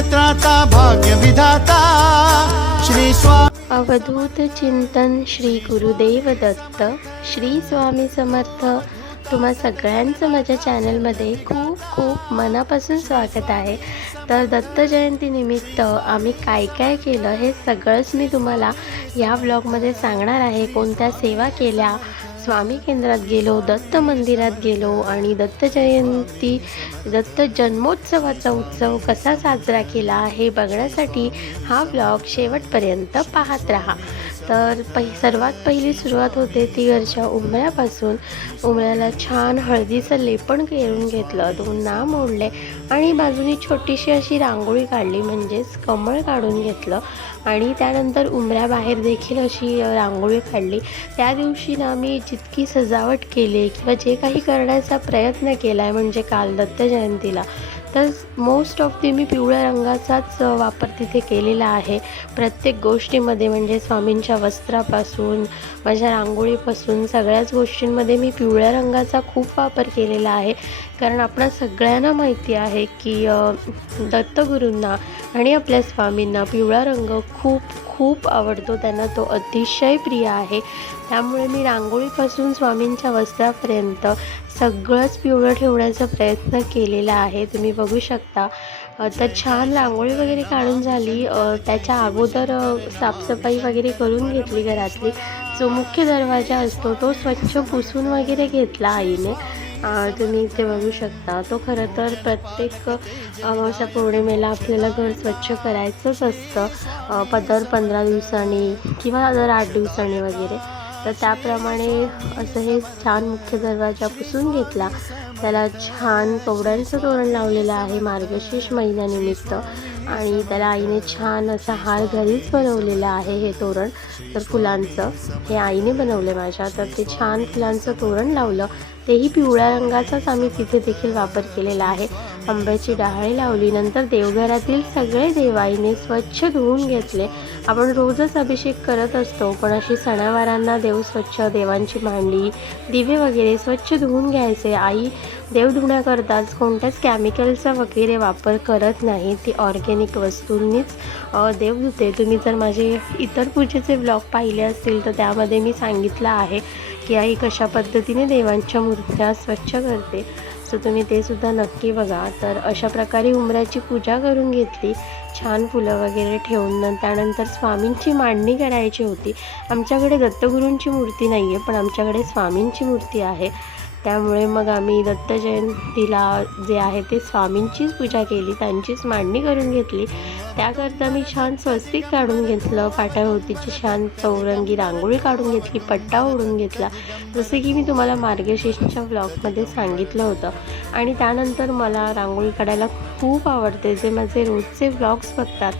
त्राता भाग्य विधाता श्री स्वामी अवधूत चिंतन श्री गुरुदेव दत्त श्री स्वामी समर्थ. तुम्हा सगळ्यांचं माझ्या चॅनलमध्ये खूप खूप मनापासून स्वागत आहे. तर दत्त जयंतीनिमित्त आम्ही काय काय केलं हे सगळंच मी तुम्हाला या ब्लॉगमध्ये सांगणार आहे. कोणत्या सेवा केल्या स्वामी केंद्रात गेलो दत्त मंदिरात गेलो आणि दत्त जयंती दत्त जन्मोत्सवाचा उत्सव कसा साजरा केला हे बघण्यासाठी हा ब्लॉग शेवटपर्यंत पाहत राहा. तर पहि सर्वात पहिली सुरुवात होते ती घरच्या उंबऱ्यापासून. उंबऱ्याला छान हळदीचं लेपण करून घेतलं. दोन नाम ओढले आणि बाजूनी छोटीशी अशी रांगोळी काढली म्हणजेच कमळ काढून घेतलं. आणि त्यानंतर उंबऱ्याबाहेर देखील अशी रांगोळी काढली. त्या दिवशी ना मी जितकी सजावट केली किंवा जे काही करण्याचा प्रयत्न केला आहे म्हणजे काल दत्त जयंतीला तर मोस्ट ऑफ दी मी पिवळ्या रंगाचाच वापर तिथे केलेला आहे. प्रत्येक गोष्टीमध्ये म्हणजे स्वामींच्या वस्त्रापासून माझ्या रांगोळीपासून सगळ्याच गोष्टींमध्ये मी पिवळ्या रंगाचा खूप वापर केलेला आहे. कारण आपणा सगळ्यांना माहिती आहे की दत्तगुरूंना आणि आपल्या स्वामींना पिवळा रंग खूप खूप आवडतो त्यांना तो अतिशय प्रिय आहे. त्यामुळे मी रांगोळीपासून स्वामींच्या वस्त्रापर्यंत सगळंच पिवळं ठेवण्याचा प्रयत्न केलेला आहे. तुम्ही बघू शकता. तर छान रांगोळी वगैरे काढून झाली. त्याच्या अगोदर साफसफाई वगैरे करून घेतली घरातली. जो मुख्य दरवाजा असतो तो स्वच्छ पुसून वगैरे घेतला आईने. तुम्ही इथे बघू शकता. तो खरं तर प्रत्येक अमावस्या पौर्णिमेला आपल्याला घर स्वच्छ करायचंच असतं. पदर पंधरा दिवसांनी किंवा दर आठ दिवसांनी वगैरे. तर त्याप्रमाणे असं हे छान मुख्य दरवाजा पुसून घेतला. त्याला छान कवड्यांचं तोरण लावलेलं आहे मार्गशीर्ष महिन्यानिमित्त. आणि त्याला आईने छान असा हार घरीच बनवलेला आहे हे तोरण. तर फुलांचं हे आईने बनवले माझ्या तर ते छान फुलांचं तोरण लावलं. तेही पिवळ्या रंगाचाच आम्ही तिथे देखील वापर केलेला आहे. आंब्याची डहाळी लावली. नंतर देवघरातील सगळे देवाईने स्वच्छ धुवून घेतले. आपण रोजच अभिषेक करत असतो पण अशी सणावारांना देव स्वच्छ देवांची मांडी दिवे वगैरे स्वच्छ धुवून घ्यायचे. आई देव धुण्याकरताच कोणत्याच केमिकलचा वगैरे वापर करत नाही. ती ऑर्गॅनिक वस्तूंनीच देव धुते. तुम्ही जर माझे इतर पूजेचे ब्लॉग पाहिले असतील तर त्यामध्ये मी सांगितलं आहे की आई कशा पद्धतीने देवांच्या मूर्त्या स्वच्छ करते. सो तुम्ही ते सुद्धा नक्की बघा. तर अशा प्रकारे उमऱ्याची पूजा करून घेतली. छान फुलं वगैरे ठेवून त्यानंतर स्वामींची मांडणी करायची होती. आमच्याकडे दत्तगुरूंची मूर्ती नाही आहे पण आमच्याकडे स्वामींची मूर्ती आहे. त्यामुळे मग आम्ही दत्त जयंतीला जे आहे ते स्वामींचीच पूजा केली त्यांचीच मांडणी करून घेतली. त्याकरता मी छान स्वस्तिक काढून घेतलं पाटाभोवतीची छान चौरंगी रांगोळी काढून घेतली पट्टा ओढून घेतला जसं की मी तुम्हाला मार्गशीर्षच्या ब्लॉगमध्ये सांगितलं होतं. आणि त्यानंतर मला रांगोळी काढायला खूप आवडते जे माझे रोजचे ब्लॉग्स बघतात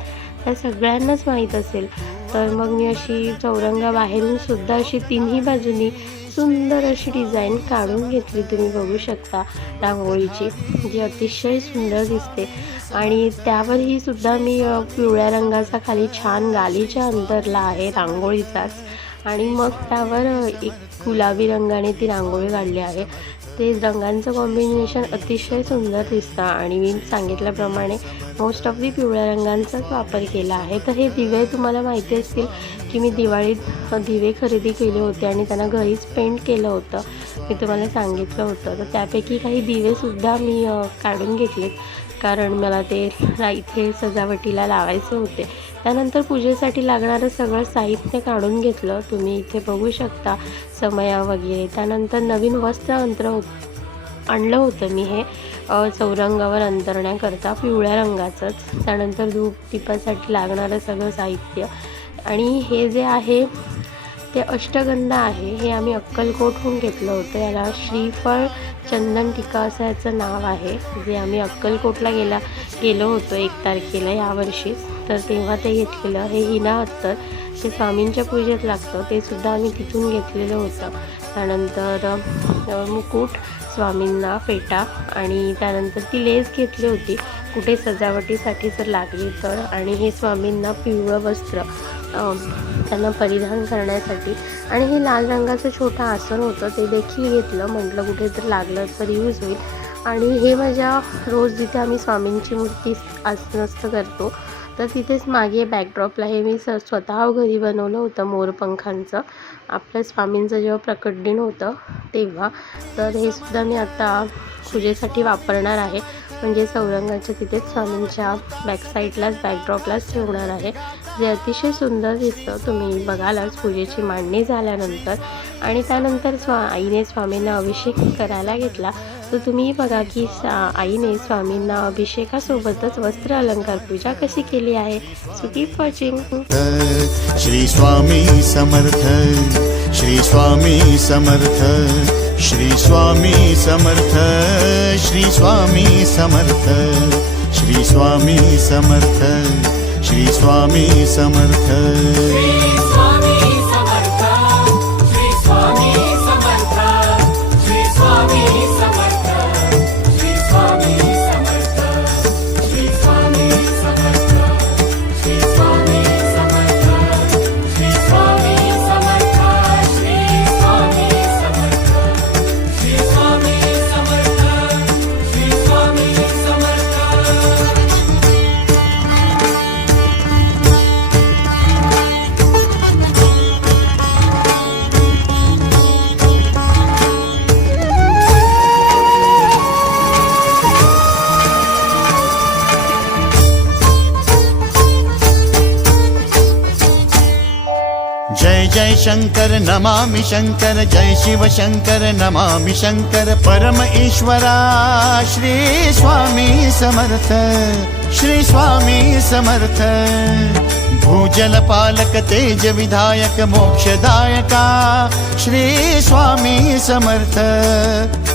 त्या सगळ्यांनाच माहीत असेल. तर मग मी अशी चौरंगाबाहेरून सुद्धा अशी तिन्ही बाजूनी सुंदर अशी डिझाईन काढून घेतली तुम्ही बघू शकता रांगोळीची जी अतिशय सुंदर दिसते. आणि त्यावरही सुद्धा मी पिवळ्या रंगाचा खाली छान गालीच्या अंतरला आहे रांगोळीचाच. आणि मग त्यावर एक गुलाबी रंगाने ती रांगोळी काढली आहे. ते रंगांचं कॉम्बिनेशन अतिशय सुंदर दिसतं. आणि मी सांगितल्याप्रमाणे मोस्ट ऑफ दी पिवळ्या रंगांचाच वापर केला आहे. तर हे दिवे तुम्हाला माहिती असतील की मी दिवाळीत दिवे खरेदी केले होते आणि त्यांना घरीच पेंट केलं होतं. मी तुम्हाला सांगितलं होतं. तर त्यापैकी काही दिवेसुद्धा मी काढून घेतलेत. कारण मला ते इथे सजावटीला लावायचे होते. त्यानंतर पूजेसाठी लागणारं सगळं साहित्य काढून घेतलं. तुम्ही इथे बघू शकता समया वगैरे. त्यानंतर नवीन वस्त्र अंतर होत आणलं होतं मी हे. चौरंगावर अंतरण्याकरता पिवळ्या रंगाचंच. त्यानंतर धूपदीपासाठी लागणारं सगळं साहित्य. आणि हे जे आहे ते अष्टगंध आहे हे आम्ही अक्कलकोटहून घेतलं होतं. याला श्रीफळ चंदन टिका असं याचं नाव आहे. जे आम्ही अक्कलकोटला गेला गेलो होतो एक तारखेला यावर्षीच तर तेव्हा ते घेतलेलं हे हिना असतं ते स्वामींच्या पूजेत लागतं ते सुद्धा आम्ही तिथून घेतलेलं होतं. त्यानंतर मुकुट स्वामींना फेटा आणि त्यानंतर ती लेस घेतली होती. कुठे सजावटीसाठी जर लागली तर आणि हे स्वामींना पिवळं वस्त्र त्यांना परिधान करण्यासाठी. आणि हे लाल रंगाचं छोटं आसन होतं ते देखील घेतलं. म्हटलं कुठे जर लागलं तर यूज होईल. आणि हे माझ्या रोज जिथे आम्ही स्वामींची मूर्ती आसनस्थ करतो तर तिथेच मागे बॅकड्रॉपला हे मी स स्वतः घरी बनवलं होतं मोरपंखांचं. आपल्या स्वामींचं जेव्हा प्रकट दिन होतं तेव्हा तर हे सुद्धा मी आता पूजेसाठी वापरणार आहे. म्हणजे चौरंगाच्या तिथेच स्वामींच्या बॅकसाईडलाच बॅकड्रॉपलाच ठेवणार आहे. जे अतिशय सुंदर दिसतं तुम्ही बघालच पूजेची मांडणी झाल्यानंतर. आणि त्यानंतर स्वा आईने स्वामींना अभिषेक करायला घेतला. तर तुम्ही बघा की सा आईने स्वामींना अभिषेकासोबतच वस्त्र अलंकार पूजा कशी केली आहे. So watching Shri Swami Samarth Shri Swami Samarth Shri Swami Samarth Shri Swami Samarth Shri Swami Samarth Shri Swami Samarth. Shankar नमामि शंकर जय शिव शंकर नमामि शंकर परम ईश्वरा श्री स्वामी समर्थ श्री स्वामी समर्थ। भूजल पालक तेज विधायक मोक्षदायका श्री स्वामी समर्थ।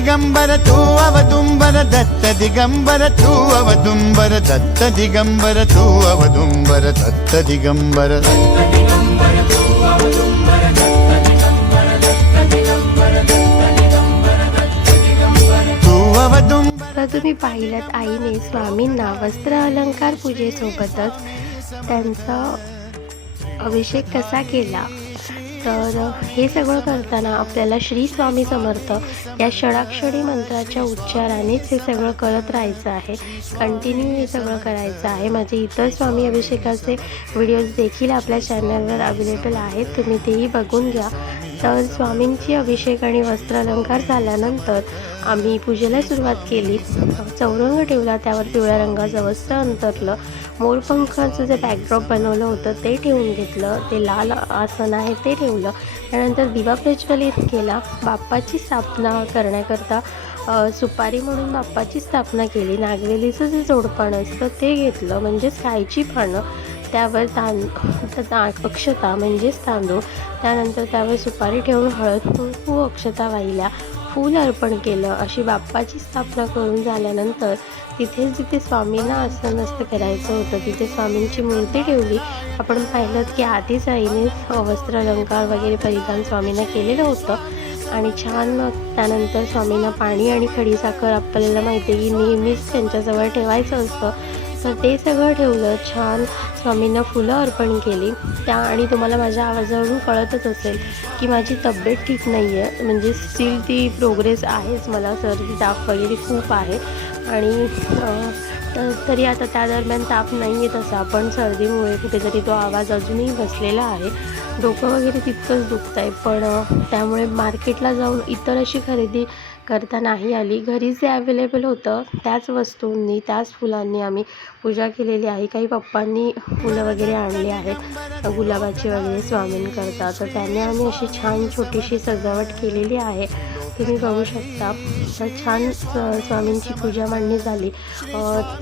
दिगंबर तू अवदुंबर दत्त दिगंबर तू अवदुंबर दत्त दिगंबर तू अवदुंबर दत्त दिगंबर तू अवदुंबर तर तुम्ही पाहिलं आईने स्वामींना वस्त्र अलंकार पूजेसोबतच त्यांचा अभिषेक कसा केला? तर हे सगळं करताना आपल्याला श्री स्वामी समर्थ या षडाक्षरी मंत्राच्या उच्चारानेच हे सगळं करत राहायचं आहे. कंटिन्यू हे सगळं करायचं आहे. माझे इतर स्वामी अभिषेकाचे व्हिडिओज देखील आपल्या चॅनलवर अवेलेबल आहेत. तुम्ही तेही बघून घ्या. तर स्वामींची अभिषेक आणि वस्त्र अलंकार झाल्यानंतर आम्ही पूजेला सुरुवात केली. चौरंग ठेवला. त्यावर पिवळ्या रंगाचं वस्त्र अंतरलं. मोरपंखाचं जे बॅकड्रॉप बनवलं होतं ते ठेवून घेतलं. ते लाल आसन आहे ते ठेवलं. त्यानंतर दिवा प्रज्वलित केला. बाप्पाची स्थापना करण्याकरता सुपारी म्हणून बाप्पाची स्थापना केली. नागवेलीचं जे जोडपान असतं ते घेतलं. म्हणजेच खायची पानं त्यावर तां अक्षता म्हणजेच तांदूळ. त्यानंतर त्यावर सुपारी ठेवून हळद कुंकू अक्षता वाहिल्या. फूल अर्पण केलं. अशी बाप्पाची स्थापना करून झाल्यानंतर तिथेच जिथे स्वामींना आसनस्थ करायचं होतं तिथे स्वामींची मूर्ती ठेवली. आपण पाहिलं की आधीच आईने वस्त्र अलंकार वगैरे परिधान स्वामींना केलेलं होतं. आणि छान त्यानंतर स्वामींना पाणी आणि खडीसाखर आपल्याला माहिती आहे की नेहमीच त्यांच्याजवळ ठेवायचं असतं. तर ते सगळं ठेवलं. छान स्वामींना फुलं अर्पण केली. त्या आणि तुम्हाला माझ्या आवाजावरून कळतच असेल की माझी तब्येत ठीक नाही आहे म्हणजे स्टील ती प्रोग्रेस आहेच मला सर्दी ताप वगैरे खूप आहे. आणि तरी आता त्या दरम्यान ताप नाही आहे तसा. पण सर्दीमुळे कुठेतरी तो आवाज अजूनही बसलेला आहे. डोकं वगैरे तितकंच दुखत आहे पण त्यामुळे मार्केटला जाऊन इतर अशी खरेदी करता नाही आली. घरी जे अवेलेबल होतं त्याच वस्तूंनी त्याच फुलांनी आम्ही पूजा केलेली आहे. काही पप्पांनी फुलं वगैरे आणली आहेत. गुलाबाची वगैरे स्वामींकरता तर त्याने आम्ही अशी छान छोटीशी सजावट केलेली आहे. तुम्ही बघू शकता तर छान स्वामींची पूजा मांडणी झाली.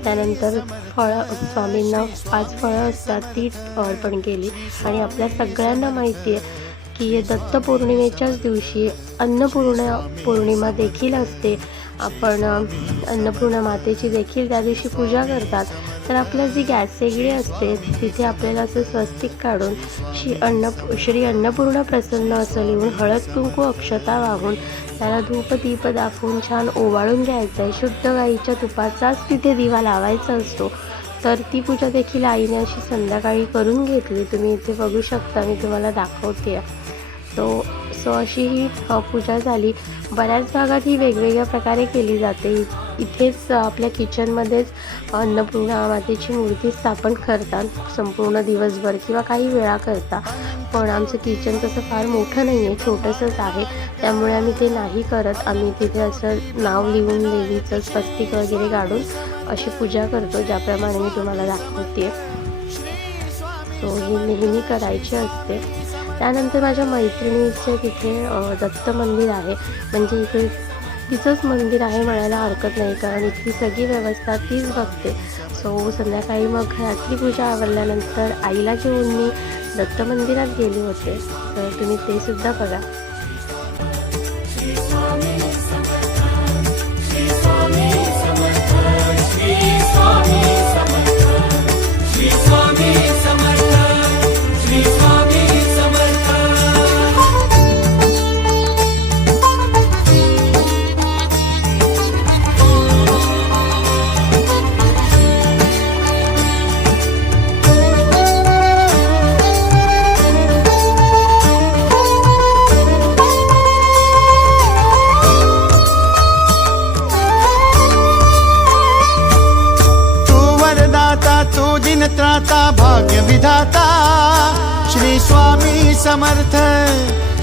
त्यानंतर फळं स्वामींना पाच फळं असतात ती अर्पण केली. आणि आपल्या सगळ्यांना माहिती आहे की दत्त पौर्णिमेच्याच दिवशी अन्नपूर्णा पौर्णिमा देखील असते. आपण अन्नपूर्णा मातेची देखील त्या दिवशी पूजा करतात. तर आपल्या जी गॅस शेगडी असते तिथे आपल्याला असं स्वस्तिक काढून श्री अन्न श्री अन्नपूर्णा प्रसन्न असं लिहून हळद कुंकू अक्षता वाहून त्याला धूप दीप दाखवून छान ओवाळून घ्यायचं आहे. शुद्ध गाईच्या तुपाचाच तिथे दिवा लावायचा असतो. तर ती पूजा देखील आईने अशी संध्याकाळी करून घेतली. तुम्ही इथे बघू शकता मी तुम्हाला दाखवते. तो सो अशी ही पूजा झाली. बऱ्याच भागात ही वेगवेगळ्या प्रकारे केली जाते. इ- इथेच आपल्या किचनमध्येच अन्नपूर्णा मातेची मूर्ती स्थापन करतात. संपूर्ण दिवसभर किंवा काही वेळा करता. पण आमचं किचन तसं फार मोठं नाही आहे छोटंसंच आहे. त्यामुळे आम्ही ते नाही करत. आम्ही तिथे असं नाव लिहून देवीचं स्वस्तिक वगैरे काढून अशी पूजा करतो ज्याप्रमाणे मी तुम्हाला दाखवते सो ही नेहमी करायची असते. त्यानंतर माझ्या मैत्रिणीचं तिथे दत्त मंदिर आहे. म्हणजे इथे तिचंच मंदिर आहे म्हणायला हरकत नाही. कारण इथली सगळी व्यवस्था तीच बघते. सो संध्याकाळी मग घरातली पूजा आवडल्यानंतर आईला घेऊन मी दत्त मंदिरात गेले होते. तर तुम्ही ते सुद्धा बघा.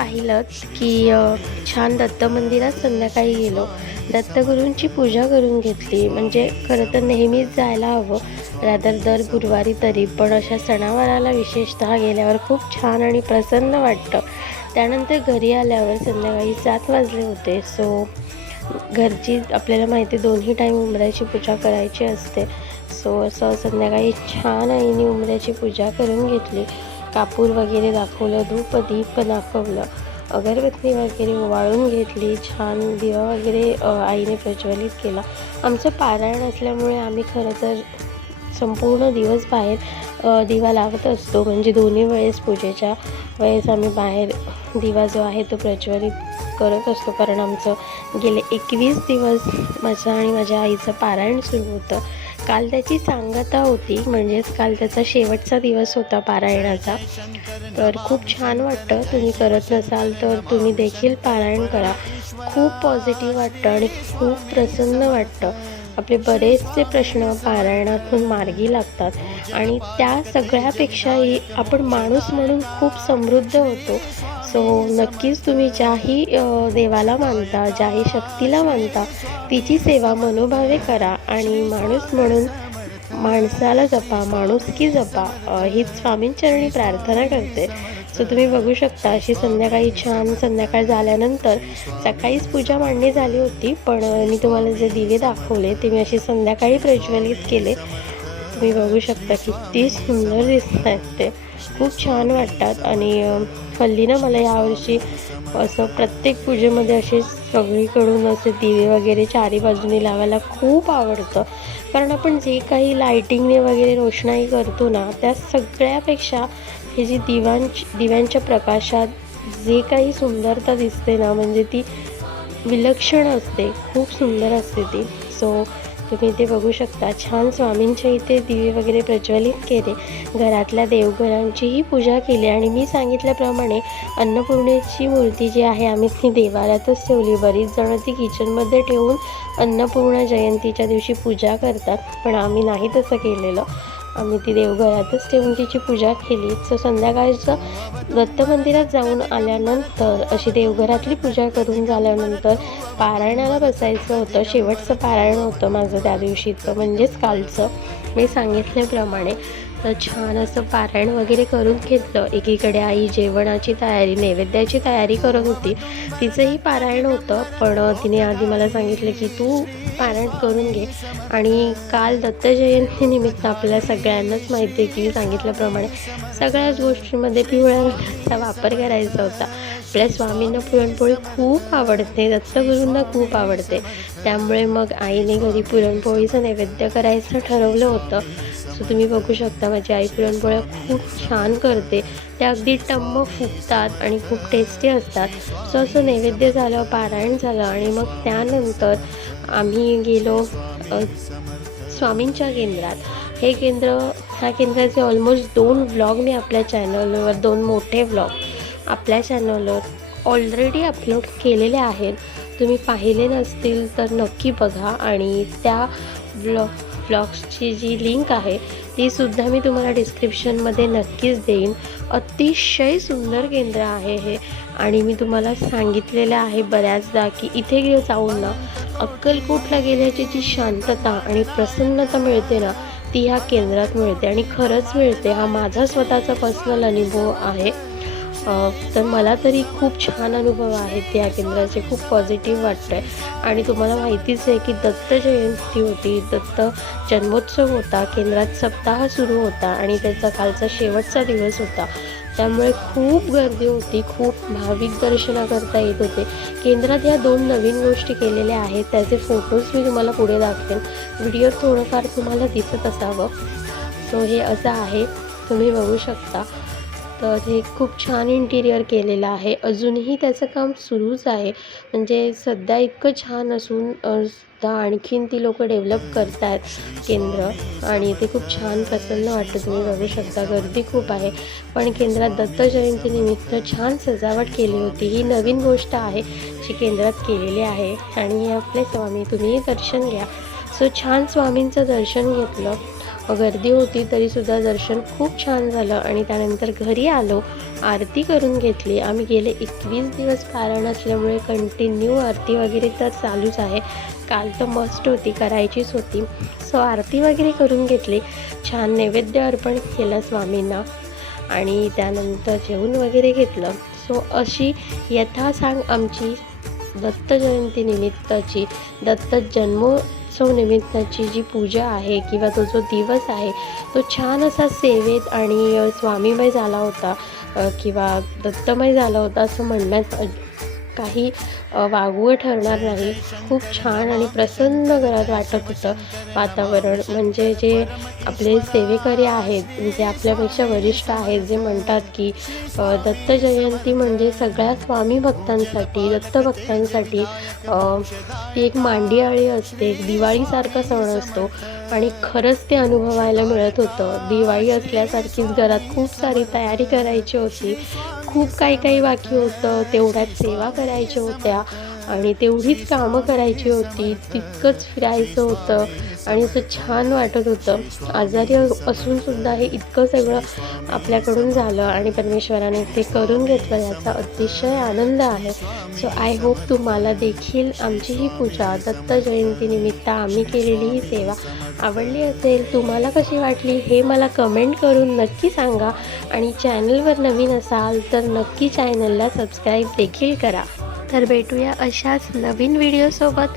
पाहिलं की छान दत्त मंदिरात संध्याकाळी गेलो. दत्तगुरूंची पूजा करून घेतली. म्हणजे खरं तर नेहमीच जायला हवं. रादर दर गुरुवारी तरी. पण अशा सणावाराला विशेषतः गेल्यावर खूप छान आणि प्रसन्न वाटतं. त्यानंतर घरी आल्यावर संध्याकाळी सात वाजले होते. सो घरची आपल्याला माहिती आहे, दोन्ही टाईम उमऱ्याची पूजा करायची असते. सो असं संध्याकाळी छान आईने उमऱ्याची पूजा करून घेतली. कापूर वगैरे दाखवलं धूप दीप दाखवलं. अगरबत्ती वगैरे ओवाळून घेतली छान दिवा वगैरे आईने प्रज्वलित केला. आमचं पारायण असल्यामुळे आम्ही खरं तर संपूर्ण दिवस बाहेर दिवा लावत असतो. म्हणजे दोन्ही वेळेस पूजेच्या वेळेस आम्ही बाहेर दिवा जो आहे तो प्रज्वलित करत असतो. कारण आमचं गेले एकवीस दिवस माझं आणि माझ्या आईचं पारायण सुरू होतं. काल त्याची सांगता होती म्हणजेच काल त्याचा शेवटचा दिवस होता पारायणाचा. तर खूप छान वाटतं तुम्ही करत नसाल तर तुम्ही देखील पारायण करा. खूप पॉझिटिव्ह वाटतं आणि खूप प्रसन्न वाटतं. आपले बरेचसे प्रश्न पारायणातून मार्गी लागतात. आणि त्या सगळ्यापेक्षाही आपण माणूस म्हणून खूप समृद्ध होतो. सो नक्कीच तुम्ही ज्याही देवाला मानता ज्याही शक्तीला मानता तिची सेवा मनोभावे करा आणि माणूस म्हणून माणसाला जपा माणुसकी जपा हीच स्वामींचरणी प्रार्थना करते. सो तुम्ही बघू शकता अशी संध्याकाळी छान संध्याकाळ झाल्यानंतर सकाळीच पूजा मांडणी झाली होती पण मी तुम्हाला जे दिवे दाखवले ते मी अशी संध्याकाळी प्रज्वलित केले. तुम्ही बघू शकता किती सुंदर दिसत आहेत ते. खूप छान वाटतात आणि अ, हल्ली ना मला यावर्षी. असं प्रत्येक पूजेमध्ये असे सगळीकडून असे दिवे वगैरे चारी बाजूने लावायला खूप आवडतं. कारण आपण जे काही लायटिंगने वगैरे रोषणाई करतो ना त्या सगळ्यापेक्षा हे जी दिवांची दिव्यांच्या प्रकाशात जे काही सुंदरता दिसते ना म्हणजे ती विलक्षण असते खूप सुंदर असते ती. सो तुम्ही इथे बघू शकता. छान स्वामींच्या इथे दिवे वगैरे प्रज्वलित केले. घरातल्या देवघरांचीही पूजा केली. आणि मी सांगितल्याप्रमाणे अन्नपूर्णेची मूर्ती जी आहे आम्ही ती देवालयातच ठेवली. बरीच जणं ती किचनमध्ये ठेवून अन्नपूर्णा जयंतीच्या दिवशी पूजा करतात. पण आम्ही नाही तसं केलेलं. आम्ही ती देवघरातच ठेवून तिची पूजा केली. सो संध्याकाळचं दत्त मंदिरात जाऊन आल्यानंतर अशी देवघरातली पूजा करून झाल्यानंतर पारायणाला बसायचं होतं. शेवटचं पारायण होतं माझं त्या दिवशीचं म्हणजेच कालचं. मी सांगितल्याप्रमाणे तर छान असं पारायण वगैरे करून घेतलं. एकीकडे आई जेवणाची तयारी नैवेद्याची तयारी करत होती. तिचंही पारायण होतं पण तिने आधी मला सांगितलं की तू पारायण करून घे. आणि काल दत्त जयंतीनिमित्त आपल्या सगळ्यांनाच माहिती आहे की सांगितल्याप्रमाणे सगळ्याच गोष्टींमध्ये पिवळ्या रंगाचा वापर करायचा होता. आपल्या स्वामींना पुरणपोळी खूप आवडते दत्तगुरूंना खूप आवडते. त्यामुळे मग आईने घरी पुरणपोळीचं नैवेद्य करायचं ठरवलं होतं. असं तुम्ही बघू शकता. माझी आई पुरणपोळ्या खूप छान करते. त्या अगदी टम्म फुगतात आणि खूप टेस्टी असतात. सो असं नैवेद्य झालं पारायण झालं आणि मग त्यानंतर आम्ही गेलो स्वामींच्या केंद्रात. हे केंद्र ह्या केंद्राचे ऑलमोस्ट दोन व्लॉग मी आपल्या चॅनलवर दोन मोठे व्लॉग आपल्या चॅनलवर ऑलरेडी अपलोड केलेले आहेत. तुम्ही पाहिले नसतील तर नक्की बघा आणि त्या व्लॉग ब्लॉग्सची जी लिंक आहे ती सुद्धा मी तुम्हाला डिस्क्रिप्शनमध्ये नक्कीच देईन. अतिशय सुंदर केंद्र आहे हे. आणि मी तुम्हाला सांगितलेलं आहे बऱ्याचदा की इथे गे जाऊन ना अक्कलकोटला गेल्याची जी शांतता आणि प्रसन्नता मिळते ना ती ह्या केंद्रात मिळते. आणि खरंच मिळते. हा माझा स्वतःचा पर्सनल अनुभव आहे. तर मला तरी खूप छान अनुभव आहेत त्या केंद्राचे खूप पॉझिटिव्ह वाटतं आहे आणि तुम्हाला माहितीच आहे की दत्त जयंती होती. दत्त जन्मोत्सव होता. केंद्रात सप्ताह सुरू होता आणि त्याचा कालचा शेवटचा दिवस होता. त्यामुळे खूप गर्दी होती. खूप भाविक दर्शनाकरता येत होते. केंद्रात ह्या दोन नवीन गोष्टी केलेल्या आहेत. त्याचे फोटोज मी तुम्हाला पुढे दाखवेन. व्हिडिओ थोडंफार तुम्हाला दिसत असावं. सो हे असं आहे. तुम्ही बघू शकता. तर हे खूप छान इंटिरियर केलेलं आहे. अजूनही त्याचं काम सुरूच आहे. म्हणजे सध्या इतकं छान असून सुद्धा आणखीन ती लोक डेव्हलप करत आहेत केंद्र आणि ते खूप छान प्रसन्न वाटतं. तुम्ही बघू शकता गर्दी खूप आहे. पण केंद्रात दत्त जयंतीनिमित्त छान सजावट केली होती. ही नवीन गोष्ट आहे जी केंद्रात केलेली आहे. आणि हे आपले स्वामी तुम्हीही दर्शन घ्या. सो छान स्वामींचं दर्शन घेतलं. गर्दी होती तरीसुद्धा दर्शन खूप छान झालं आणि त्यानंतर घरी आलो आरती करून घेतली. आम्ही गेले एकवीस दिवस पारायण असल्यामुळे कंटिन्यू आरती वगैरे तर चालूच आहे. काल तर मस्ट होती करायचीच होती. सो आरती वगैरे करून घेतली. छान नैवेद्य अर्पण केलं स्वामींना आणि त्यानंतर जेवण वगैरे घेतलं. सो अशी यथासांग आमची दत्त जयंतीनिमित्तची निमित्ताची दत्त जन्मोत्सव निमित्ताची जी पूजा आहे किंवा तो जो दिवस आहे तो छान असा सेवेत आणि स्वामीमय झाला होता किंवा दत्तमय झाला होता असं म्हणण्यात काही वागवं ठरणार नाही. खूप छान आणि प्रसन्न घरात वाटत होतं वातावरण. म्हणजे जे आपले सेवेकरी आहेत जे आपल्यापेक्षा वरिष्ठ आहेत जे म्हणतात की दत्तजयंती दत्त जयंती म्हणजे सगळ्या स्वामी भक्तांसाठी दत्तभक्तांसाठी ती एक मांडियाळी असते एक दिवाळीसारखा सण असतो. आणि खरंच ते अनुभवायला मिळत होतं. दिवाळी असल्यासारखीच घरात खूप सारी तयारी करायची होती. खूप काही काही बाकी होतं. तेवढ्यात सेवा करायच्या होत्या आणि तेवढीच कामं करायची होती. तितकंच फिरायचं होतं. आणि असं छान वाटत होतं. आजारी असून सुद्धा हे इतकं सगळं आपल्याकडून झालं आणि परमेश्वराने ते करून घेतलं याचा अतिशय आनंद आहे. सो आय होप तुम्हाला देखील आमची ही पूजा दत्त जयंतीनिमित्त आम्ही केलेली ही सेवा आवडली असेल. तुम्हाला कशी वाटली हे मला कमेंट करून नक्की सांगा. आणि चॅनलवर नवीन असाल तर नक्की चॅनलला सबस्क्राईब देखील करा. तर भेटूया अशाच नवीन व्हिडिओसोबत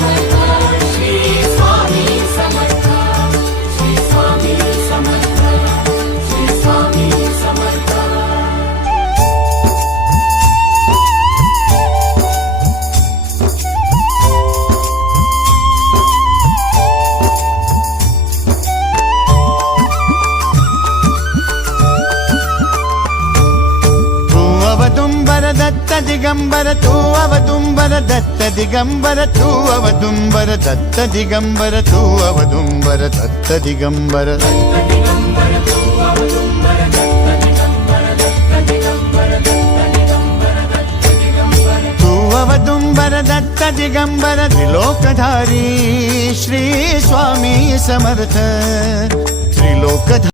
दत्त दिगंबर तू अवदुंबर दत्त दिगंबर तू अवदुंबर दत्त दिगंबर। तू अवदुंबर दत्त दिगंबर त्रिलोकधारी श्री स्वामी समर्थ। त्रिलोकधारी